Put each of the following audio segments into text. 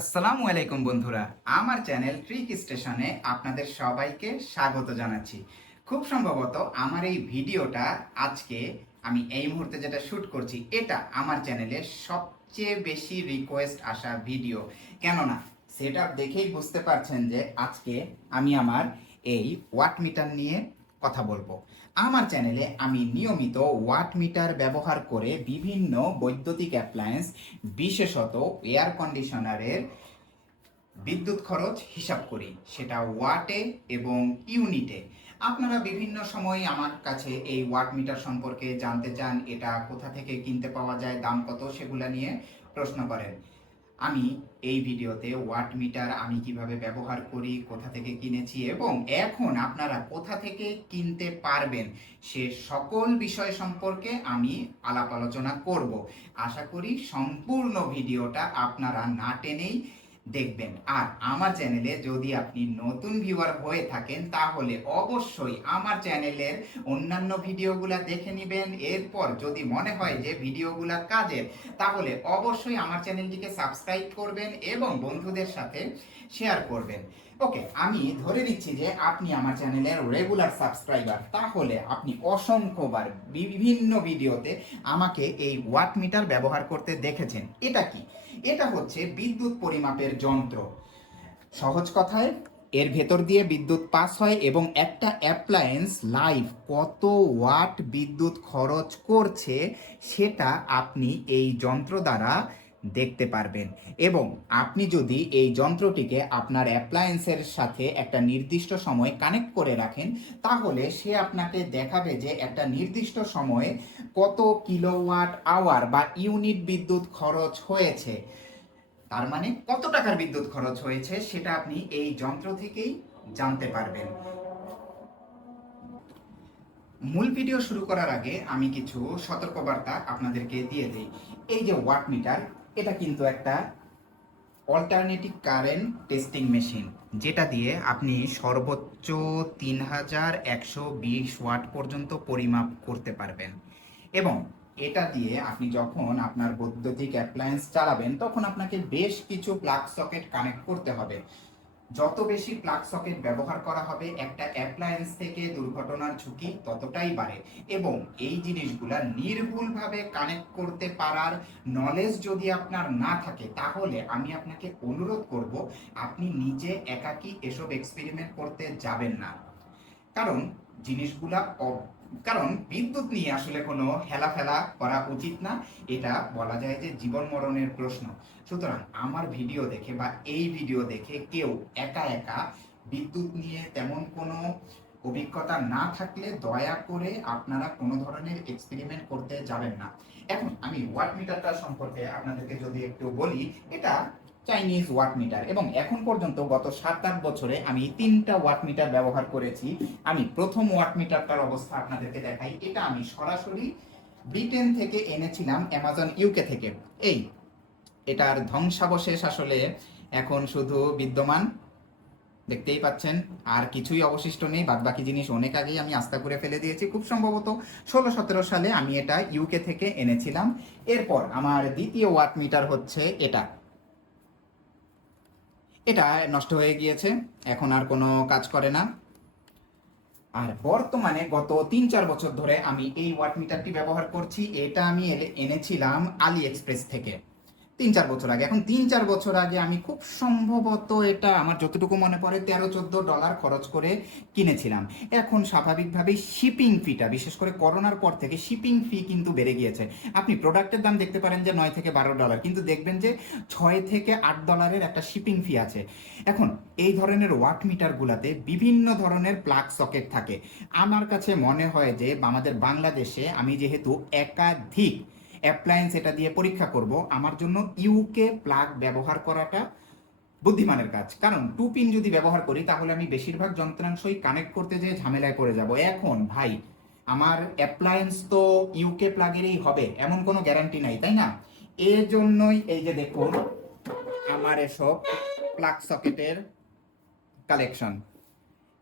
আসসালামু আলাইকুম বন্ধুরা, আমার চ্যানেল ট্রিক স্টেশনে আপনাদের সবাইকে স্বাগত জানাচ্ছি। খুব সম্ভবত আমার এই ভিডিওটা আজকে আমি এই মুহূর্তে যেটা শ্যুট করছি, এটা আমার চ্যানেলে সবচেয়ে বেশি রিকোয়েস্ট আসা ভিডিও। কেননা সেটা দেখেই বুঝতে পারছেন যে আজকে আমি আমার এই ওয়াট মিটার নিয়ে কথা বলব। আমার চ্যানেলে আমি নিয়মিত ওয়াট মিটার ব্যবহার করে বিভিন্ন বৈদ্যুতিক অ্যাপ্লায়েন্স বিশেষত এয়ার কন্ডিশনারের বিদ্যুৎ খরচ হিসাব করি। সেটা ওয়াটে এবং ইউনিটে আপনারা বিভিন্ন সময় আমার কাছে এই ওয়াট মিটার সম্পর্কে জানতে চান, এটা কোথা থেকে কিনতে পাওয়া যায়, দাম কত, সেগুলা নিয়ে প্রশ্ন করেন। আমি এই ভিডিওতে ওয়াট মিটার আমি কীভাবে ব্যবহার করি, কোথা থেকে কিনেছি এবং এখন আপনারা কোথা থেকে কিনতে পারবেন সে সকল বিষয় সম্পর্কে আমি আলাপ আলোচনা করব। আশা করি সম্পূর্ণ ভিডিওটা আপনারা না টেনেই দেখবেন। আর আমার চ্যানেলে যদি আপনি নতুন ভিউয়ার হয়ে থাকেন, তাহলে অবশ্যই আমার চ্যানেলের অন্যান্য ভিডিওগুলা দেখে নেবেন। এরপর যদি মনে হয় যে ভিডিওগুলা কাজের, তাহলে অবশ্যই আমার চ্যানেলটিকে সাবস্ক্রাইব করবেন এবং বন্ধুদের সাথে শেয়ার করবেন। ওকে, আমি ধরে নিচ্ছি যে আপনি আমার চ্যানেলের রেগুলার সাবস্ক্রাইবার তাহলে আপনি অসংখ্যবার বিভিন্ন ভিডিওতে আমাকে এই ওয়াট মিটার ব্যবহার করতে দেখেছেন। এটা কি? এটা হচ্ছে বিদ্যুৎ পরিমাপের যন্ত্র। সহজ কথায়, এর ভেতর দিয়ে বিদ্যুৎ পাস হয় এবং একটা অ্যাপ্লায়েন্স লাইভ কত ওয়াট বিদ্যুৎ খরচ করছে সেটা আপনি এই যন্ত্র দ্বারা দেখতে পারবেন। এবং আপনি যদি এই যন্ত্রটিকে আপনার অ্যাপ্লায়েন্সের সাথে একটা নির্দিষ্ট সময় কানেক্ট করে রাখেন, তাহলে সে আপনাকে দেখাবে যে একটা নির্দিষ্ট সময়ে কত কিলোওয়াট আওয়ার বা ইউনিট বিদ্যুৎ খরচ হয়েছে। তার মানে কত টাকার বিদ্যুৎ খরচ হয়েছে সেটা আপনি এই যন্ত্র থেকেই জানতে পারবেন। মূল ভিডিও শুরু করার আগে আমি কিছু সতর্কবার্তা আপনাদেরকে দিয়ে দিই। এই যে ওয়াট মিটার এটা কিন্তু একটা অল্টারনেটিভ কারেন্ট টেস্টিং মেশিন যেটা দিয়ে আপনি সর্বোচ্চ তিন হাজার একশো বিশ ওয়াট পর্যন্ত পরিমাপ করতে পারবেন। এবং এটা দিয়ে আপনি যখন আপনার বৈদ্যুতিক অ্যাপ্লায়েন্স চালাবেন, তখন আপনাকে বেশ কিছু প্লাগ সকেট কানেক্ট করতে হবে। যত বেশি প্লাগ সকেট ব্যবহার করা হবে, একটা অ্যাপ্লায়েন্স থেকে দুর্ঘটনার ঝুঁকি ততটাই বাড়ে এবং এই জিনিসগুলা নির্ভুলভাবে কানেক্ট করতে পারার নলেজ যদি আপনার না থাকে, তাহলে আমি আপনাকে অনুরোধ করব, আপনি নিজে একাকী এসব এক্সপেরিমেন্ট করতে যাবেন না। কারণ জিনিসগুলা কারণ বিদ্যুৎ নিয়ে আসলে কোনো হেলাফেলা করা উচিত না। এটা বলা যায় যে জীবন মরণের প্রশ্ন। সুতরাং আমার ভিডিও দেখে বা এই ভিডিও দেখে কেউ একা একা বিদ্যুৎ নিয়ে তেমন কোনো অভিজ্ঞতা না থাকলে দয়া করে আপনারা কোনো ধরনের এক্সপেরিমেন্ট করতে যাবেন না। এখন আমি ওয়াট মিটারটা সম্পর্কে আপনাদেরকে যদি একটু বলি, এটা চাইনিজ ওয়াট মিটার এবং এখন পর্যন্ত গত সাত, আট বছরে আমি তিনটা ওয়াট মিটার ব্যবহার করেছি। আমি প্রথম ওয়াট মিটারটার অবস্থা আপনাদেরকে দেখাই। এটা আমি সরাসরি ব্রিটেন থেকে এনেছিলাম, অ্যামাজন ইউকে থেকে। এই, এটার ধ্বংসাবশেষ আসলে এখন শুধু বিদ্যমান। দেখতেই পাচ্ছেন, আর কিছুই অবশিষ্ট নেই। বাদ বাকি জিনিস অনেক আগেই আমি আস্থা করে ফেলে দিয়েছি। খুব সম্ভবত ষোলো, সতেরো সালে আমি এটা ইউকে থেকে এনেছিলাম। এরপর আমার দ্বিতীয় ওয়াট মিটার হচ্ছে এটা। এটা নষ্ট হয়ে গিয়েছে, এখন আর কোনো কাজ করে না। আর বর্তমানে গত তিন চার বছর ধরে আমি এই ওয়াট মিটারটি ব্যবহার করছি, এটা আমি এনেছিলাম আলি এক্সপ্রেস থেকে। তিন চার বছর আগে। এখন তিন চার বছর আগে আমি খুব সম্ভবত এটা আমার যতটুকু মনে পড়ে তেরো চোদ্দ ডলার খরচ করে কিনেছিলাম। এখন স্বাভাবিকভাবেই শিপিং ফিটা, বিশেষ করে করোনার পর থেকে শিপিং ফি কিন্তু বেড়ে গিয়েছে। আপনি প্রোডাক্টের দাম দেখতে পারেন যে নয় থেকে বারো ডলার, কিন্তু দেখবেন যে ছয় থেকে আট ডলারের একটা শিপিং ফি আছে। এখন এই ধরনের ওয়াট মিটারগুলোতে বিভিন্ন ধরনের প্লাগ সকেট থাকে। আমার কাছে মনে হয় যে আমাদের বাংলাদেশে আমি যেহেতু একাধিক অ্যাপ্লায়েন্স এটা দিয়ে পরীক্ষা করব, আমার জন্য ইউকে প্লাগ ব্যবহার করাটা বুদ্ধিমানের কাজ। কারণ টু পিন যদি ব্যবহার করি, তাহলে আমি বেশিরভাগ যন্ত্রাংশই কানেক্ট করতে যেয়ে ঝামেলায় পড়ে যাব। এখন ভাই, আমার অ্যাপ্লায়েন্স তো ইউকে প্লাগেরই হবে, এমন কোনো গ্যারান্টি নাই, তাই না? এর জন্যই এই যে দেখুন, আমার এসব প্লাগ সকেটের কালেকশন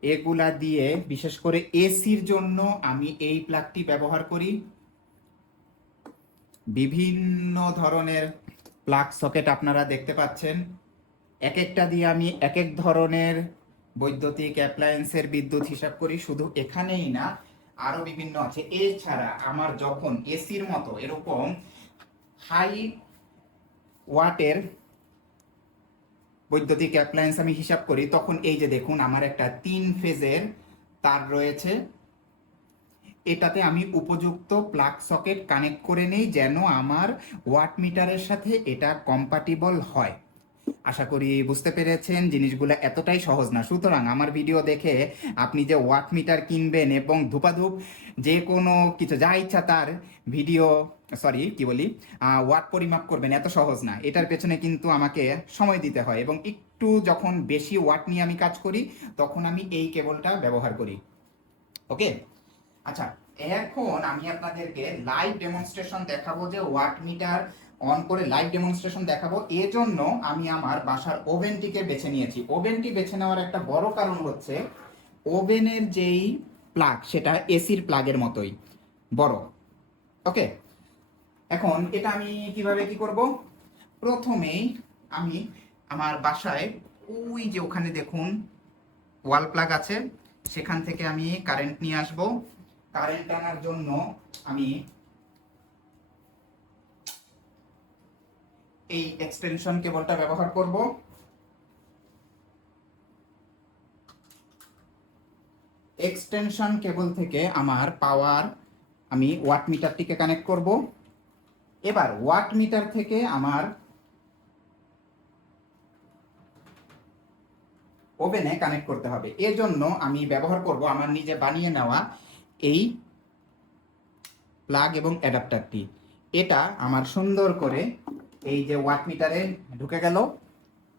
এগুলা দিয়ে বিশেষ করে এসির জন্য আমি এই প্লাগটি ব্যবহার করি। বিভিন্ন ধরনের প্লাগ সকেট আপনারা দেখতে পাচ্ছেন। এক একটা দিয়ে আমি এক এক ধরনের বৈদ্যুতিক অ্যাপ্লায়েন্সের বিদ্যুৎ হিসাব করি, শুধু এখানেই না, আরও বিভিন্ন আছে। এছাড়া আমার যখন এসির মতো, এরকম হাই ওয়াটের বৈদ্যুতিক অ্যাপ্লায়েন্স আমি হিসাব করি, তখন এই যে দেখুন, আমার একটা তিন ফেজের তার রয়েছে। এটাতে আমি উপযুক্ত প্লাগ সকেট কানেক্ট করে নেই যেন আমার ওয়াট মিটারের সাথে এটা কম্পাটিবল হয়। আশা করি বুঝতে পেরেছেন, জিনিসগুলো এতটাই সহজ না। সুতরাং আমার ভিডিও দেখে আপনি যে ওয়াট মিটার কিনবেন এবং ধূপাধূপ যে কোনো কিছু, যা ইচ্ছা তার ভিডিও সরি কি বলি ওয়াট পরিমাপ করবেন, এত সহজ না। এটার পেছনে কিন্তু আমাকে সময় দিতে হয় এবং একটু যখন বেশি ওয়াট নিয়ে আমি কাজ করি, তখন আমি এই কেবলটা ব্যবহার করি। ওকে আচ্ছা এখন আমি আপনাদেরকে লাইভ ডেমনস্ট্রেশন দেখাবো যে ওয়াট মিটার অন করে লাইভ ডেমনস্ট্রেশন দেখাবো। এজন্য আমি আমার বাসার ওভেনটিকে বেছে নিয়েছি। ওভেনটি বেছে নেওয়ার একটা বড় কারণ হচ্ছে, ওভেনের যেই প্লাগ সেটা এসির প্লাগের মতোই। বড়। ওকে? এখন এটা আমি কীভাবে কি করব? প্রথমেই আমি আমার বাসায়, ওই যে ওখানে দেখুন ওয়াল প্লাগ আছে। সেখান থেকে আমি কারেন্ট নিয়ে আসব। কারেন্ট আনার জন্য আমি এই এক্সটেনশন কেবলটা ব্যবহার করব। এক্সটেনশন কেবল থেকে আমার পাওয়ার আমি ওয়াট মিটারটিকে কানেক্ট করব। এবার ওয়াট মিটার থেকে আমার ওভেনে কানেক্ট করতে হবে। এজন্য আমি ব্যবহার করব আমার নিজে বানিয়ে নেওয়া এই প্লাগ এবং অ্যাডাপ্টারটি এটা আমার সুন্দর করে এই যে ওয়াট মিটারে ঢুকে গেল,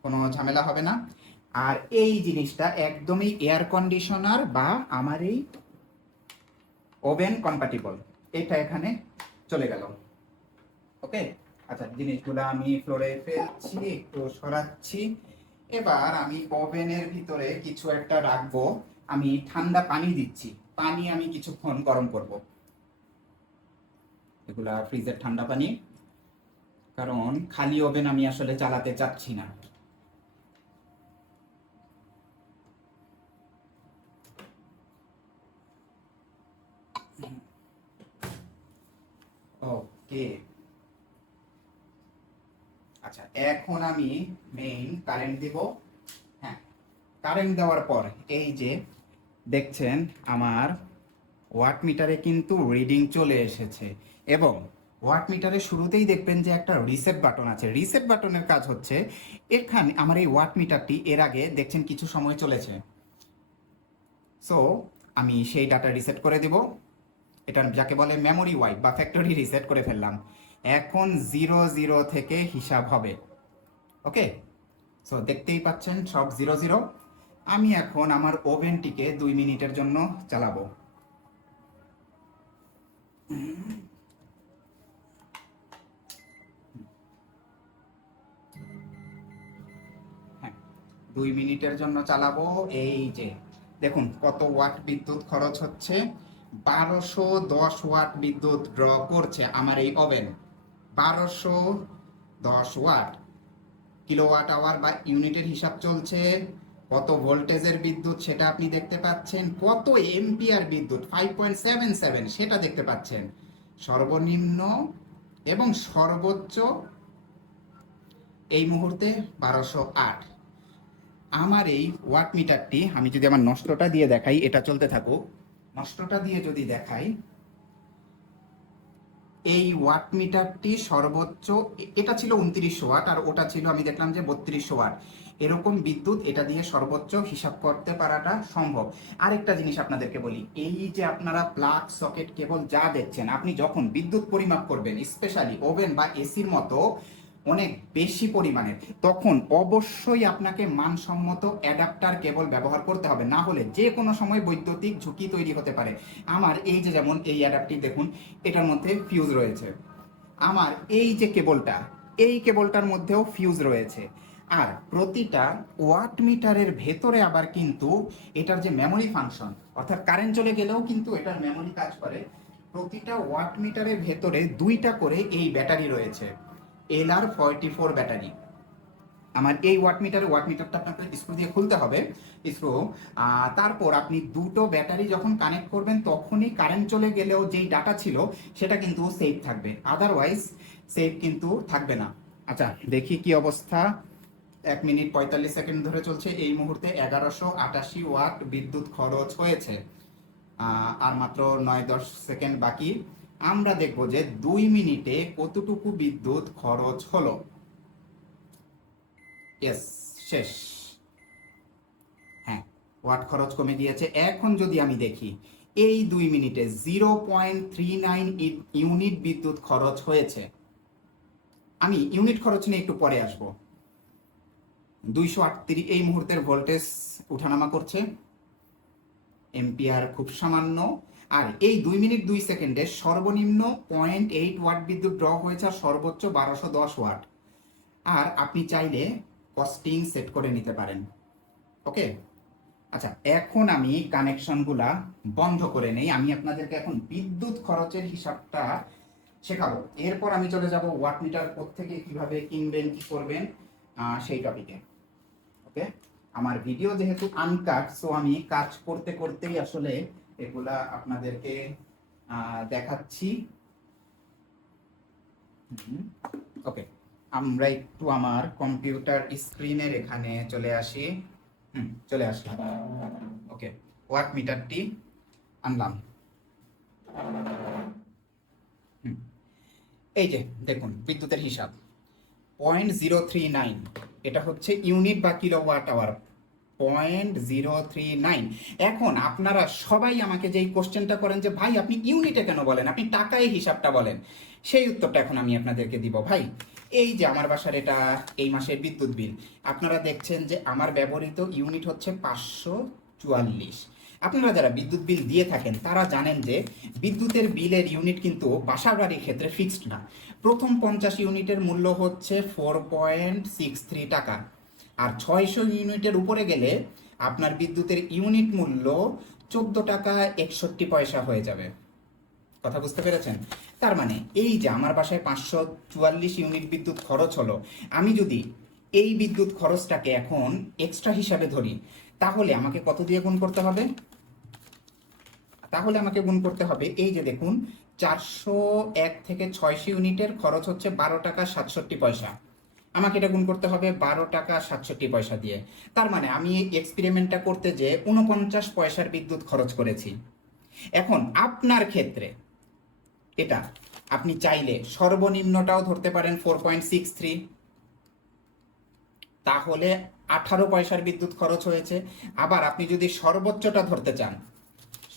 কোনো ঝামেলা হবে না। আর এই জিনিসটা একদমই এয়ার কন্ডিশনার বা আমার এই ওভেন কম্পাটিবল এটা এখানে চলে গেল। ওকে আচ্ছা জিনিসগুলো আমি ফ্লোরে ফেলছি, একটু সরাচ্ছি। এবার আমি ওভেনের ভিতরে কিছু একটা রাখব। আমি ঠান্ডা পানি দিচ্ছি। পানি আমি কিছুক্ষণ গরম করব। এগুলা ফ্রিজের ঠান্ডা পানি। কারণ খালি ওভেন আমি আসলে চালাতে চাচ্ছি না। ওকে। আচ্ছা এখন আমি মেইন কারেন্ট দিব। হ্যাঁ কারেন্ট দেওয়ার পর এই যে দেখছেন, আমার ওয়াট মিটারে কিন্তু রিডিং চলে এসেছে। এবং ওয়াট মিটারের শুরুতেই দেখবেন যে একটা রিসেট বাটন আছে। রিসেট বাটনের কাজ হচ্ছে, এখানে আমার এই ওয়াট মিটারটি এর আগে দেখছেন কিছু সময় চলেছে। সো আমি সেই ডাটা রিসেট করে দেব। এটা যাকে বলে মেমোরি ওয়াইপ বা ফ্যাক্টরি রিসেট করে ফেললাম। এখন জিরো জিরো থেকে হিসাব হবে। ওকে সো দেখতেই পাচ্ছেন সব জিরো জিরো। আমি এখন আমার ওভেনটিকে দুই মিনিটের জন্য চালাবো। হ্যাঁ দুই মিনিটের জন্য চালাবো। এই যে, দেখুন কত ওয়াট বিদ্যুৎ খরচ হচ্ছে। বারোশো দশ ওয়াট বিদ্যুৎ ড্র করছে আমার এই ওভেন। বারোশো দশ ওয়াট। কিলোওয়াট আওয়ার বা ইউনিটের হিসাব চলছে। কত ভোল্টেজের বিদ্যুৎ সেটা আপনি দেখতে পাচ্ছেন, কত এম্পিয়ার বিদ্যুৎ ফাইভ পয়েন্ট সেভেন সেভেন সেটা দেখতে পাচ্ছেন। সর্বনিম্ন এবং সর্বোচ্চ এই মুহূর্তে বারোশো আট। আমার এই ওয়াট মিটারটি, আমি যদি আমার নষ্টটা দিয়ে দেখাই, এটা চলতে থাকুক। নষ্টটা দিয়ে যদি দেখাই এই ওয়াট মিটারটি সর্বোচ্চ, এটা ছিল উনত্রিশ ওয়াট আর ওটা ছিল, আমি দেখলাম যে বত্রিশ ওয়াট। এরকম বিদ্যুৎ এটা দিয়ে সর্বোচ্চ হিসাব করতে পারাটা সম্ভব। আরেকটা জিনিস আপনাদেরকে বলি, এই যে আপনারা প্লাগ, সকেট, কেবল যা দেখছেন, আপনি যখন বিদ্যুৎ পরিমাপ করবেন, স্পেশালি ওভেন বা এসির মতো অনেক বেশি পরিমাণে তখন অবশ্যই আপনাকে মানসম্মত অ্যাডাপ্টার কেবল ব্যবহার করতে হবে। না হলে যে কোনো সময় বৈদ্যুতিক ঝুঁকি তৈরি হতে পারে। আমার এই যে যেমন এই অ্যাডাপ্টিভ দেখুন, এটার মধ্যে ফিউজ রয়েছে। আমার এই যে কেবলটা এই কেবলটার মধ্যেও ফিউজ রয়েছে। আর প্রতিটা ওয়াট মিটারের ভেতরে আবার কিন্তু এটার যে মেমোরি ফাংশন অর্থাৎ কারেন্ট চলে গেলেও কিন্তু এটার মেমোরি কাজ করে। প্রতিটা ওয়াট মিটারের ভেতরে দুইটা করে এই ব্যাটারি রয়েছে। L R forty four battery আমার এই ওয়াট মিটার ওয়াট মিটারটা আপনাকে স্ক্রু দিয়ে খুলতে হবে স্ক্রু তারপর আপনি দুটো ব্যাটারি যখন কানেক্ট করবেন, তখনই কারেন্ট চলে গেলেও যেই ডাটা ছিল, সেটা কিন্তু সেভ থাকবে। আদারওয়াইজ সেভ কিন্তু থাকবে না। আচ্ছা দেখি কি অবস্থা। এক মিনিট পঁয়তাল্লিশ সেকেন্ড ধরে চলছে। এই মুহূর্তে এগারোশো আটাশি ওয়াট বিদ্যুৎ খরচ হয়েছে। আর মাত্র নয় দশ সেকেন্ড বাকি। আমরা দেখব যে দুই মিনিটে কতটুকু বিদ্যুৎ খরচ হলো। শেষ। হ্যাঁ ওয়াট খরচ কমে গিয়েছে। এখন যদি আমি দেখি, এই দুই মিনিটে zero point three nine unit বিদ্যুৎ খরচ হয়েছে। আমি ইউনিট খরচ নিয়ে একটু পরে আসব। দুইশো আটত্রিশ, এই মুহূর্তের ভোল্টেজ উঠানামা করছে। এম্পিয়ার খুব সামান্য। আর এই দুই মিনিট দুই সেকেন্ডে সর্বনিম্ন পয়েন্ট এইট ওয়াট বিদ্যুৎ ড্র হয়েছে আর সর্বোচ্চ বারোশো দশ ওয়াট আর আপনি চাইলে কস্টিং সেট করে নিতে পারেন। ওকে আচ্ছা এখন আমি কানেকশনগুলা বন্ধ করে নেই। আমি আপনাদেরকে এখন বিদ্যুৎ খরচের হিসাবটা শেখাবো। এরপর আমি চলে যাব ওয়াট মিটার থেকে কীভাবে কিনবেন, কি করবেন সেই টপিকে ওকে আমার ভিডিও যেহেতু আনকাট সো আমি কাজ করতে করতেই আসলে এগুলা আপনাদেরকে দেখাচ্ছি। ওকে। আমরা একটু আমার কম্পিউটার স্ক্রিনের এখানে চলে আসি। হুম, চলে আসলাম। ওকে, ওয়াট মিটারটি আনলাম। এই যে, দেখুন, বিদ্যুতের হিসাব। পয়েন্ট জিরো থ্রি নাইন, এটা হচ্ছে ইউনিট বা kilowatt hour. Point zero three nine এখন আপনারা সবাই আমাকে যেই কোশ্চেনটা করেন যে, ভাই, আপনি ইউনিটে কেন বলেন? আপনি টাকায় হিসাবটা বলেন। সেই উত্তরটা এখন আমি আপনাদেরকে দিব। ভাই, এই যে আমার বাসার এটা, এই মাসের বিদ্যুৎ বিল, আপনারা দেখছেন যে আমার ব্যবহৃত ইউনিট হচ্ছে পাঁচশো চুয়াল্লিশ। আপনারা যারা বিদ্যুৎ বিল দিয়ে থাকেন, তারা জানেন যে বিদ্যুতের বিলের ইউনিট কিন্তু বাসা বাড়ির ক্ষেত্রে ফিক্সড না। প্রথম পঞ্চাশ ইউনিটের মূল্য হচ্ছে ফোর পয়েন্ট সিক্স থ্রি টাকা। আর ছয়শো ইউনিটের উপরে গেলে আপনার বিদ্যুতের ইউনিট মূল্য চোদ্দ টাকা একষট্টি পয়সা হয়ে যাবে। কথা বুঝতে পেরেছেন? তার মানে এই যে আমার বাসায় পাঁচশো চুয়াল্লিশ ইউনিট বিদ্যুৎ খরচ হলো, আমি যদি এই বিদ্যুৎ খরচটাকে এখন এক্সট্রা হিসাবে ধরি, তাহলে আমাকে কত দিয়ে গুণ করতে হবে? তাহলে আমাকে গুণ করতে হবে, এই যে দেখুন, চারশো এক থেকে ছয়শো ইউনিটের খরচ হচ্ছে বারো টাকা সাতষট্টি পয়সা। আমাকে এটা গুণ করতে হবে বারো টাকা সাতষট্টি পয়সা দিয়ে। তার মানে আমি এক্সপেরিমেন্টটা করতে যে উনপঞ্চাশ পয়সার বিদ্যুৎ খরচ করেছি। এখন আপনার ক্ষেত্রে এটা আপনি চাইলে সর্বনিম্নটাও ধরতে পারেন ফোর পয়েন্ট সিক্স থ্রি তাহলে আঠারো পয়সার বিদ্যুৎ খরচ হয়েছে। আবার আপনি যদি সর্বোচ্চটা ধরতে চান,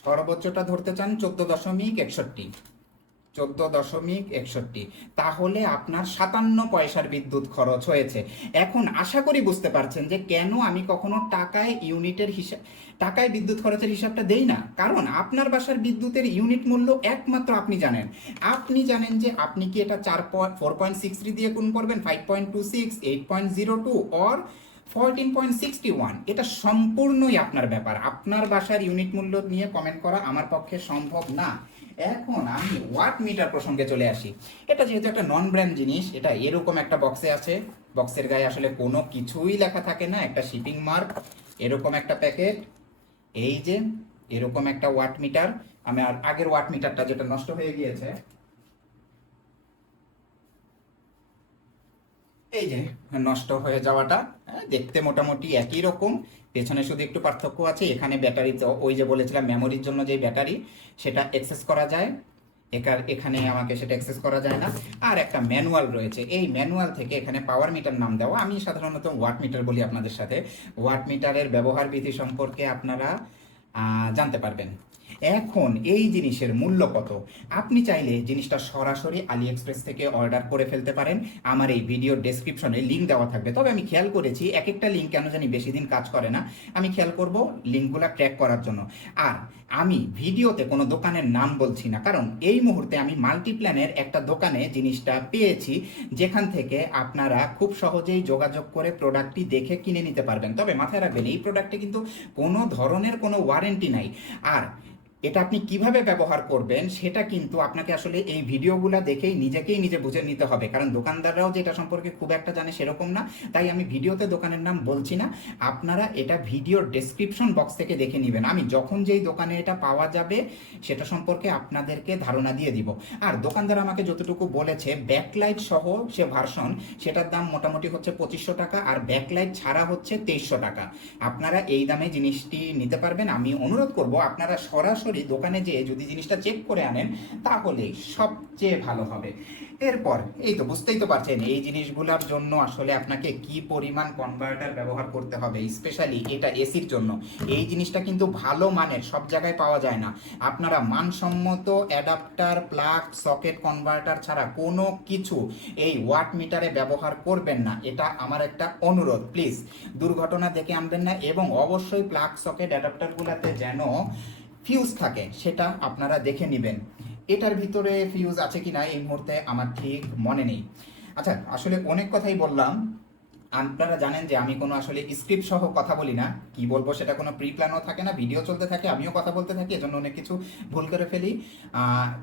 সর্বোচ্চটা ধরতে চান চোদ্দ দশমিক একষট্টি। চোদ্দ দশমিক একষট্টি। তাহলে আপনার সাতান্ন পয়সার বিদ্যুৎ খরচ হয়েছে। এখন আশা করি বুঝতে পারছেন যে কেন আমি কখনো টাকায় ইউনিটের হিসাব টাকায় বিদ্যুৎ খরচের হিসাবটা দেই না। কারণ আপনার বাসার বিদ্যুতের ইউনিট মূল্য একমাত্র আপনি জানেন। আপনি জানেন যে আপনি কি এটা চার point, four point six three দিয়ে গুণ করবেন, five point two six, eight point zero two, or fourteen point sixty one. এটা সম্পূর্ণই আপনার ব্যাপার। আপনার বাসার ইউনিট মূল্য নিয়ে কমেন্ট করা আমার পক্ষে সম্ভব না। এখন আমি ওয়াট মিটার প্রসঙ্গে চলে আসি। এটা যেহেতু একটা নন ব্র্যান্ড জিনিস, এটা এরকম একটা বক্সে আছে। বক্সের গায়ে আসলে কোনো কিছুই লেখা থাকে না, একটা শিপিং মার্ক এরকম একটা প্যাকেট এই যে এরকম একটা ওয়াট মিটার আমি আর আগের ওয়াট মিটারটা যেটা নষ্ট হয়ে গিয়েছে এই যে নষ্ট হয়ে যাওয়াটা হ্যাঁ, দেখতে মোটামুটি একই রকম। পেছনে শুধু একটু পার্থক্য আছে এখানে ব্যাটারি তো ওই যে বলেছিলাম মেমোরির জন্য যে ব্যাটারি সেটা অ্যাক্সেস করা যায়। একার এখানে আমাকে সেটা অ্যাক্সেস করা যায় না। আর একটা ম্যানুয়াল রয়েছে এই ম্যানুয়াল থেকে এখানে পাওয়ার মিটার নাম দেওয়া। আমি সাধারণত ওয়াট মিটার বলি আপনাদের সাথে। ওয়াট মিটারের ব্যবহার বিধি সম্পর্কে আপনারা জানতে পারবেন। এখন এই জিনিসের মূল্য কত? আপনি চাইলে জিনিসটা সরাসরি আলি এক্সপ্রেস থেকে অর্ডার করে ফেলতে পারেন। আমার এই ভিডিও ডেসক্রিপশনে লিঙ্ক দেওয়া থাকবে। তবে আমি খেয়াল করেছি এক একটা লিঙ্ক কেন জানি বেশি দিন কাজ করে না। আমি খেয়াল করব লিঙ্কগুলো ট্র্যাক করার জন্য। আর আমি ভিডিওতে কোনো দোকানের নাম বলছি না। কারণ এই মুহূর্তে আমি মাল্টিপ্ল্যানের একটা দোকানে জিনিসটা পেয়েছি, যেখান থেকে আপনারা খুব সহজেই যোগাযোগ করে প্রোডাক্টটি দেখে কিনে নিতে পারবেন। তবে মাথায় রাখবেন, এই প্রোডাক্টে কিন্তু কোনো ধরনের কোনো ওয়ারেন্টি নাই। আর এটা আপনি কীভাবে ব্যবহার করবেন সেটা কিন্তু আপনাকে আসলে এই ভিডিওগুলো দেখেই নিজেকেই নিজে বুঝে নিতে হবে। কারণ দোকানদাররাও যেটা সম্পর্কে খুব একটা জানে সেরকম না। তাই আমি ভিডিওতে দোকানের নাম বলছি না। আপনারা এটা ভিডিওর ডেসক্রিপশন বক্স থেকে দেখে নেবেন। আমি যখন যেই দোকানে এটা পাওয়া যাবে সেটা সম্পর্কে আপনাদেরকে ধারণা দিয়ে দিব। আর দোকানদার আমাকে যতটুকু বলেছে ব্যাকলাইট সহ সে ভার্সন সেটার দাম মোটামুটি হচ্ছে পঁচিশশো টাকা আর ব্যাকলাইট ছাড়া হচ্ছে তেইশশো টাকা। আপনারা এই দামে জিনিসটি নিতে পারবেন। আমি অনুরোধ করব, আপনারা সরাসরি দোকানে যেয়ে যদি জিনিসটা চেক করে আনেন, তাহলে সবচেয়ে ভালো হবে। এরপর, এই তো বুঝতেই তো পারছেন, এই জিনিসগুলোর জন্য আসলে আপনাকে কি পরিমাণ কনভার্টার ব্যবহার করতে হবে স্পেশালি এটা এসির জন্য। এই জিনিসটা কিন্তু ভালো মানের, সব জায়গায় পাওয়া যায় না। আপনারা মানসম্মত অ্যাডাপ্টার প্লাগ সকেট কনভার্টার ছাড়া কোনো কিছু এই ওয়াট মিটারে ব্যবহার করবেন না। এটা আমার একটা অনুরোধ প্লিজ দুর্ঘটনা দেখে আনবেন না, এবং অবশ্যই প্লাগ সকেট অ্যাডাপ্টারগুলোতে যেন ফিউজ থাকে, সেটা আপনারা দেখে নেবেন। এটার ভিতরে ফিউজ আছে কি না, এই মুহূর্তে আমার ঠিক মনে নেই। আচ্ছা আসলে অনেক কথাই বললাম। আপনারা জানেন যে আমি কোনো আসলে স্ক্রিপ্ট সহ কথা বলি না। কি বলব, সেটা কোনো প্রি প্ল্যানও থাকে না ভিডিও চলতে থাকে, আমিও কথা বলতে থাকি, এজন্য অনেক কিছু ভুল করে ফেলি।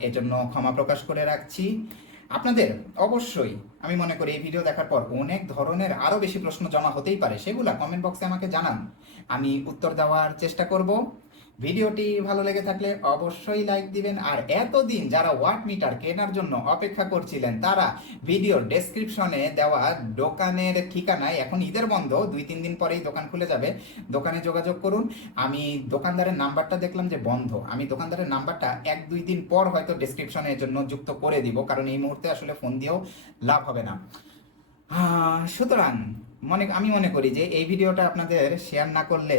এজন্য ক্ষমা প্রকাশ করে রাখছি। আপনাদের, অবশ্যই, আমি মনে করি এই ভিডিও দেখার পর অনেক ধরনের আরও বেশি প্রশ্ন জমা হতেই পারে, সেগুলা কমেন্ট বক্সে আমাকে জানান। আমি উত্তর দেওয়ার চেষ্টা করব। ভিডিওটি ভালো লেগে থাকলে অবশ্যই লাইক দিবেন। আর এতদিন যারা ওয়াট মিটার কেনার জন্য অপেক্ষা করছিলেন, তারা ভিডিওর ডেসক্রিপশনে দেওয়া দোকানের ঠিকানায় এখন ঈদের বন্ধ, দুই তিন দিন পরেই দোকান খুলে যাবে। দোকানে যোগাযোগ করুন। আমি দোকানদারের নাম্বারটা দেখলাম যে বন্ধ। আমি দোকানদারের নাম্বারটা এক দুই দিন পর হয়তো ডেসক্রিপশনে এর জন্য যুক্ত করে দিব, কারণ এই মুহূর্তে আসলে ফোন দিয়েও লাভ হবে না। সুতরাং মনে, আমি মনে করি যে এই ভিডিওটা আপনাদের শেয়ার না করলে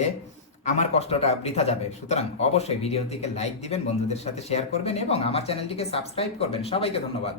আমার কষ্টটা বৃথা যাবে। সুতরাং অবশ্যই ভিডিওটিকে লাইক দিবেন, বন্ধুদের সাথে শেয়ার করবেন এবং আমার চ্যানেলটিকে সাবস্ক্রাইব করবেন। সবাইকে ধন্যবাদ।